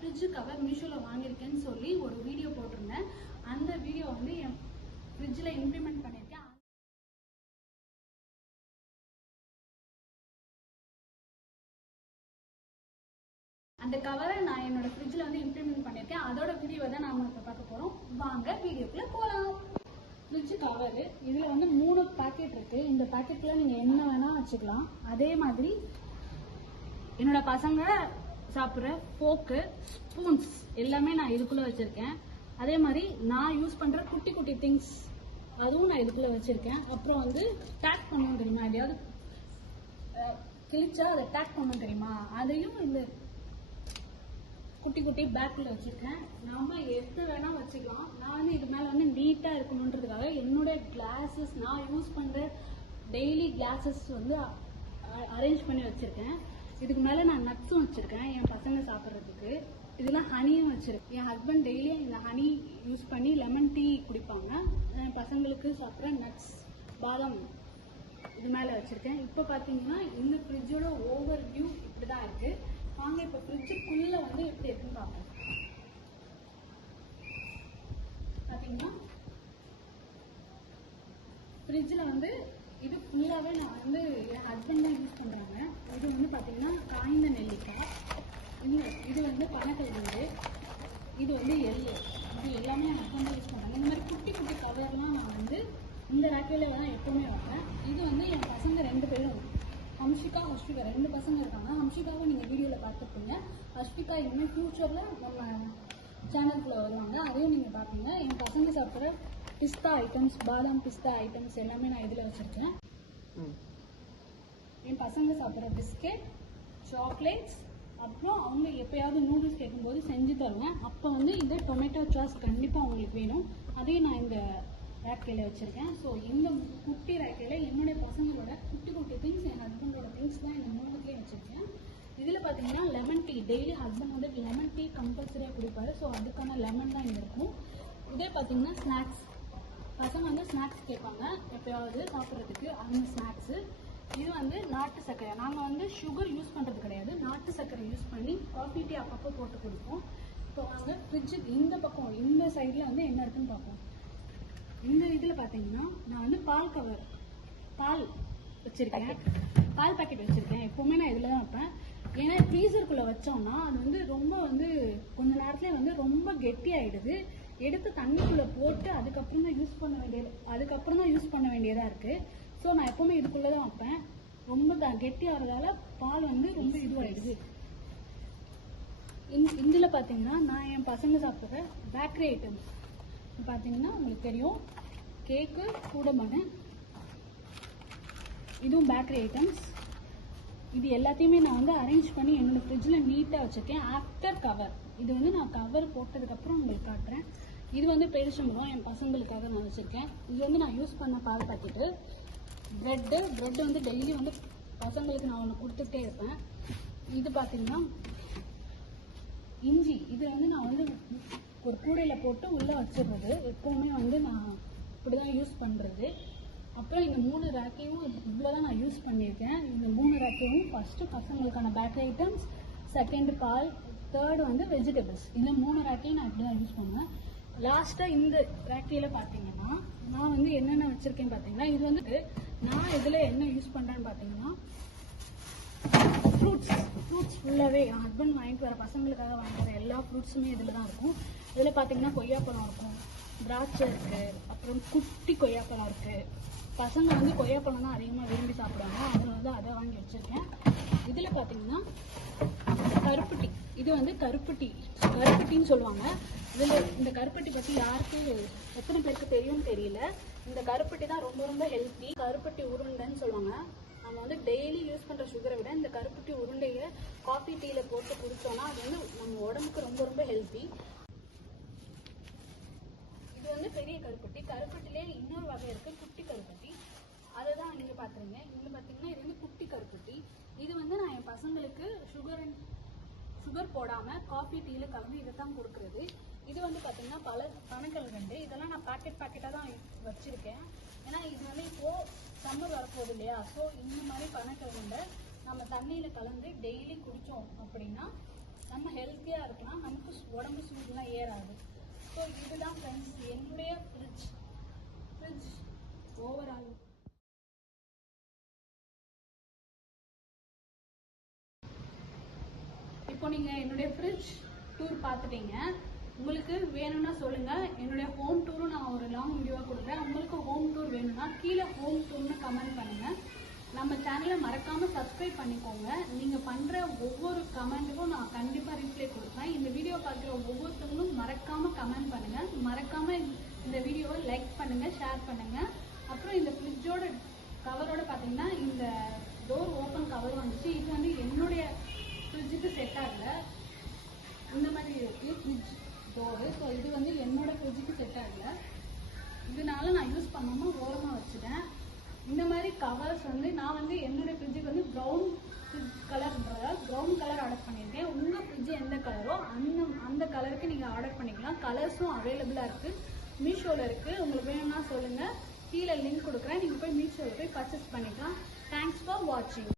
Fridge cover மீஷோவில் வாங்கியிருக்கேன்னு சொல்லி ஒரு வீடியோ போட்டிருந்தேன். அந்த வீடியோ வந்து என் ஃப்ரிட்ஜில் இம்ப்ளிமெண்ட் பண்ணியிருக்கேன். அந்த கவரை நான் என்னோட ஃப்ரிட்ஜில் வந்து இம்ப்ளிமெண்ட் பண்ணியிருக்கேன். அதோட வீடியோ தான் நாம இப்போ பார்க்க போகிறோம். வாங்க வீடியோக்குள்ளே போகலாம். ஃப்ரிட்ஜ் கவரு இதில் வந்து 3 பேக்கெட் இருக்குது. இந்த பேக்கெட்டில் நீங்கள் என்ன வேணால் வச்சுக்கலாம். அதே மாதிரி என்னோட பசங்க சாப்பிட்ற ஃபோக்கு, ஸ்பூன்ஸ் எல்லாமே நான் இதுக்குள்ளே வச்சுருக்கேன். அதே மாதிரி நான் யூஸ் பண்ணுற குட்டி குட்டி திங்ஸ் அதுவும் நான் இதுக்குள்ளே வச்சுருக்கேன். அப்புறம் வந்து டேக் பண்ணணும் தெரியுமா, எதையாவது கிழிச்சா அதை டேக் பண்ணணும் தெரியுமா, அதையும் இந்த குட்டி குட்டி பேக்கில் வச்சுருக்கேன். நம்ம எது வேணால் வச்சுக்கலாம். நான் வந்து இது மேலே வந்து நீட்டாக இருக்கணுன்றதுக்காக என்னோட கிளாஸஸ், நான் யூஸ் பண்ணுற டெய்லி கிளாஸஸ் வந்து அரேஞ்ச் பண்ணி வச்சுருக்கேன். இதுக்கு மேலே நான் நட்ஸும் வச்சுருக்கேன் என் பசங்க சாப்பிட்றதுக்கு. இதெல்லாம் ஹனியும் வச்சுருக்கேன். என் ஹஸ்பண்ட் டெய்லியும் இந்த ஹனி யூஸ் பண்ணி லெமன் டீ குடிப்பாங்க. என் பசங்களுக்கு சாப்பிட்ற நட்ஸ், பாதாம் இது மேலே வச்சுருக்கேன். இப்போ பார்த்தீங்கன்னா இந்த ஃப்ரிட்ஜோட ஓவர் வியூ இப்படி தான் இருக்குது. வாங்க இப்போ ஃப்ரிட்ஜுக்குள்ளே வந்து எப்படி இருக்குன்னு பார்ப்போம். பார்த்தீங்கன்னா ஃப்ரிட்ஜில் வந்து இது ஃபுல்லாகவே நான் வந்து என் ஹஸ்பண்ட் தான் யூஸ் பண்ணுறாங்க. இது வந்து பார்த்தீங்கன்னா காய்ந்த நெல்லிக்காய், இது வந்து பனக்கல்கண்டு, இது வந்து எள்ளு, இது எல்லாமே என் ஹஸ்பண்ட் தான் யூஸ் பண்ணுறாங்க. இந்த மாதிரி குட்டி குட்டி கவர்லாம் நான் வந்து இந்த ரேக்கையில் தான் எப்போவுமே வைப்பேன். இது வந்து என் பசங்க 2 பேரும், ஹம்ஷிகா, ஹர்ஷிகா 2 பசங்க இருக்காங்க. ஹம்ஷிகாவை நீங்கள் வீடியோவில் பார்த்துருப்பீங்க. ஹர்ஷிகா இனிமேல் ஃப்யூச்சரில் நம்ம சேனலுக்குள்ளே வருவாங்க, அதையும் நீங்கள் பார்ப்பீங்க. என் பசங்க சாப்பிட்ற பிஸ்தா ஐட்டம்ஸ், பாதாம் பிஸ்தா ஐட்டம்ஸ் எல்லாமே நான் இதில் வச்சுருக்கேன். என் பசங்க சாப்பிட்ற பிஸ்கெட், சாக்லேட்ஸ், அப்புறம் அவங்க எப்போயாவது நூடுல்ஸ் கேட்கும்போது செஞ்சு தருவேன். அப்போ வந்து இந்த டொமேட்டோ சாஸ் கண்டிப்பாக அவங்களுக்கு வேணும். அதையும் நான் இந்த ரேக்கையில் வச்சுருக்கேன். ஸோ இந்த குட்டி ரேக்கையில் என்னுடைய பசங்களோட குட்டி குட்டி திங்ஸ், என் ஹஸ்பண்டோட திங்ஸ் தான் இந்த 3த்துலேயும் வச்சுருக்கேன். இதில் பார்த்தீங்கன்னா லெமன் டீ, டெய்லி ஹஸ்பண்ட் வந்து லெமன் டீ கம்பல்சரியாக குடிப்பாரு. ஸோ அதுக்கான லெமன் தான் இங்கே இருக்கும். இதே பார்த்தீங்கன்னா ஸ்நாக்ஸ், பசங்க வந்து ஸ்நாக்ஸ் கேட்பாங்க எப்போயாவது சாப்பிட்றதுக்கு, அந்த ஸ்நாக்ஸு. இது வந்து நாட்டு சர்க்கரை, நாங்கள் வந்து சுகர் யூஸ் பண்ணுறது கிடையாது, நாட்டு சர்க்கரை யூஸ் பண்ணி காஃபி டீ அப்பப்போ போட்டு கொடுப்போம். இப்போ வாங்க ஃப்ரிட்ஜுக்கு இந்த பக்கம், இந்த சைடில் வந்து என்ன இருக்குன்னு பார்ப்போம். இந்த இதில் பார்த்தீங்கன்னா நான் வந்து பால் கவர், பால் வச்சுருக்கேன், பால் பாக்கெட் வச்சுருக்கேன். எப்போவுமே நான் இதில் தான் வைப்பேன். ஏன்னா ஃப்ரீசருக்குள்ளே வச்சோம்னா அது வந்து ரொம்ப வந்து கொஞ்ச நேரத்துலேயே வந்து ரொம்ப கெட்டி ஆகிடுது. எடுத்து தண்ணிக்குள்ளே போட்டு அதுக்கப்புறம் தான் யூஸ் பண்ண வேண்டியதாக இருக்குது. ஸோ நான் எப்போவுமே இதுக்குள்ளே தான் வைப்பேன். ரொம்ப கெட்டி ஆகிறதால பால் வந்து ரொம்ப இதுவாகிடுது. இதில் பார்த்தீங்கன்னா நான் என் பசங்க சாப்பிட்ற பேக்கரி ஐட்டம்ஸ் பார்த்தீங்கன்னா உங்களுக்கு தெரியும், கேக்கு, கூடமணு, இதுவும் பேக்கரி ஐட்டம்ஸ். இது எல்லாத்தையுமே நான் வந்து அரேஞ்ச் பண்ணி என்னோடய ஃப்ரிட்ஜில் நீட்டாக வச்சுருக்கேன். ஆஃப்டர் கவர், இது வந்து நான் கவர் போட்டதுக்கப்புறம் உங்களுக்கு காட்டுறேன். இது வந்து பேரிச்சம்பழம் என் பசங்களுக்காக நான் வச்சுருக்கேன். இது வந்து நான் யூஸ் பண்ண பால் பாக்கெட்டு. ப்ரெட்டு வந்து டெய்லி வந்து பசங்களுக்கு நான் ஒன்று கொடுத்துட்டே இருப்பேன். இது பார்த்தீங்கன்னா இஞ்சி, இது வந்து நான் வந்து ஒரு கூடையில் போட்டு உள்ளே வச்சிடுறது. எப்போவுமே வந்து நான் இப்படி தான் யூஸ் பண்ணுறது. அப்புறம் இந்த 3 ரேக்கையும் இவ்வளோ தான் நான் யூஸ் பண்ணியிருக்கேன். இந்த 3 ரேக்கையும் ஃபஸ்ட்டு பசங்களுக்கான பேக்கரி ஐட்டம்ஸ், செகண்ட் பால், தேர்டு வந்து வெஜிடபிள்ஸ். இந்த 3 ரேக்கையும் நான் இப்படி தான் யூஸ் பண்ணுவேன். லாஸ்ட்டாக இந்த ரேக்கையில் பார்த்தீங்கன்னா நான் வந்து என்னென்ன வச்சுருக்கேன்னு பார்த்தீங்கன்னா, இது வந்து நான் இதில் என்ன யூஸ் பண்ணுறேன்னு பார்த்தீங்கன்னா ஃப்ரூட்ஸ் ஃபுல்லாகவே என் ஹஸ்பண்ட் வாங்கிட்டு வர, பசங்களுக்காக வாங்கிட்டு வர எல்லா ஃப்ரூட்ஸுமே இதில் தான் இருக்கும். இதில் பார்த்தீங்கன்னா கொய்யாப்பழம் இருக்கும், திராட்சை இருக்குது, அப்புறம் குட்டி கொய்யாப்பழம் இருக்குது. பசங்க வந்து கொய்யாப்பழம் தான் அதிகமாக விரும்பி சாப்பிடுவாங்க, அதில் வந்து அதை வாங்கி வச்சுருக்கேன். இதில் பார்த்தீங்கன்னா கருப்பட்டி, இது வந்து கருப்பட்டின்னு சொல்லுவாங்க. இதில் இந்த கருப்பட்டி பற்றி யாருக்கு எத்தனை பேருக்கு தெரியும்னு தெரியல. இந்த கருப்பட்டி தான் ரொம்ப ரொம்ப ஹெல்த்தி. கருப்பட்டி உருண்டைன்னு சொல்லுவாங்க. நம்ம வந்து டெய்லி யூஸ் பண்ணுற சுகரை விட இந்த கருப்பட்டி உருண்டையை காஃபி டீயில் போட்டு குடித்தோன்னா அது வந்து நம்ம உடம்புக்கு ரொம்ப ரொம்ப ஹெல்த்தி. இது வந்து பெரிய கருப்பட்டி. கருப்பட்டிலே இன்னொரு வகை இருக்குது, குட்டி கருப்பட்டி. அதை தான் நீங்கள் பார்த்துருங்க. இங்கே பார்த்தீங்கன்னா இது வந்து குட்டி கருப்பட்டி. இது வந்து நான் என் பசங்களுக்கு சுகர் போடாமல் காஃபி டீயில் கலந்து இதை தான் கொடுக்குறது. இது வந்து பார்த்தீங்கன்னா பனக்கல்கண்டு. இதெல்லாம் நான் பேக்கெட்டாக தான் வச்சுருக்கேன். ஏன்னா இது வந்து இப்போது சம்மர் வரப்போகுது இல்லையா, ஸோ இந்த மாதிரி பனக்கல்கண்டை நம்ம தண்ணியில் கலந்து டெய்லி குடித்தோம் அப்படின்னா நம்ம ஹெல்த்தியாக இருக்கலாம், நமக்கு உடம்பு சூடுலாம் ஏறாது. ஸோ இதுதான் ஃப்ரெண்ட்ஸ் என்னுடைய ஃப்ரிட்ஜ் ஓவரால். இப்போ நீங்கள் என்னுடைய ஃப்ரிட்ஜ் டூர் பார்த்துட்டீங்க. உங்களுக்கு வேணும்னா சொல்லுங்கள், என்னுடைய ஹோம் டூரும் நான் ஒரு லாங் வீடியோவாக கொடுக்குறேன். உங்களுக்கு ஹோம் டூர் வேணும்னா கீழே ஹோம் டூர்னு கமெண்ட் பண்ணுங்கள். நம்ம சேனலை மறக்காமல் சப்ஸ்கிரைப் பண்ணிக்கோங்க. நீங்கள் பண்ணுற ஒவ்வொரு கமெண்ட்டுக்கும் நான் கண்டிப்பாக ரிப்ளை கொடுப்பேன். இந்த வீடியோ பார்க்குற ஒவ்வொருத்தவங்களும் மறக்காமல் கமெண்ட் பண்ணுங்கள். மறக்காமல் இந்த வீடியோவை லைக் பண்ணுங்கள், ஷேர் பண்ணுங்கள். அப்புறம் இந்த ஃப்ரிட்ஜோட கவரோட பார்த்தீங்கன்னா இந்த டோர் ஓப்பன் கவர் வந்துச்சு. இது வந்து என்னுடைய ஃப்ரிட்ஜுக்கு செட் ஆகல, இந்த மாதிரி இருக்குது ஃப்ரிட்ஜ் டோரு. ஸோ இது வந்து என்னோட ஃப்ரிட்ஜுக்கு செட் ஆகல, இதனால நான் யூஸ் பண்ணாமல் ஓரமாக வச்சுட்டேன். இந்த மாதிரி கவர்ஸ் வந்து நான் வந்து என்னோட ஃப்ரிட்ஜுக்கு வந்து ப்ரௌன் கலர்ன்றதால ப்ரௌன் கலர் ஆர்டர் பண்ணியிருக்கேன். உங்கள் ஃப்ரிட்ஜு எந்த கலரோ அந்த கலருக்கு நீங்கள் ஆர்டர் பண்ணிக்கலாம். கலர்ஸும் அவைலபிளாக இருக்குது, மீஷோவில் இருக்குது. உங்களுக்கு வேணும்னா சொல்லுங்கள், கீழே லிங்க் கொடுக்குறேன், நீங்கள் போய் மீஷோவில் போய் பர்ச்சேஸ் பண்ணிக்கலாம். தேங்க்ஸ் ஃபார் வாட்சிங்.